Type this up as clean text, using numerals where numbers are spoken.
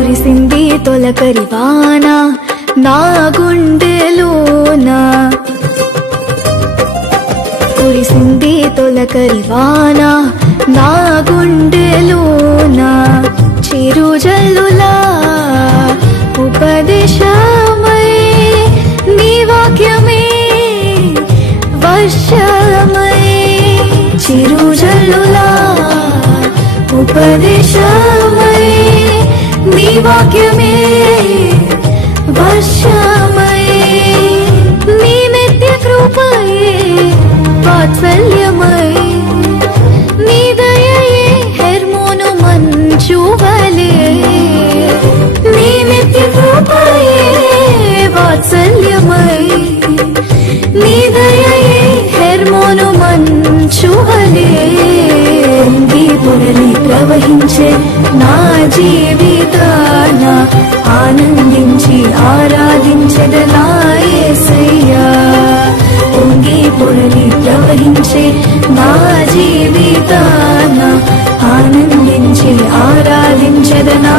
కురిసింది తొలకరి వాన నా గుండెలోన కురిసింది తొలకరి వాన నా గుండెలోన చిరుజల్లులా ఉపదేశమై నీ వాక్యమే వర్షమై చిరుజల్లులా ఉపదేశమై నీ వాక్యమే వర్షమై నీ నిత్య కృపయే వాత్సల్యమై నీ దయయే హెర్మోను మంచువలే నీ నిత్య కృపయే వాత్సల్యమై నీ దయయే హెర్మోను మంచువలే పొంగి పొరలి ప్రవహించే నా జీవితాన ఆనందించి ఆరాధించెదనా యేసయ్యా పొంగి పొరలి ప్రవహించే నా జీవితాన ఆనందించి ఆరాధించెదనా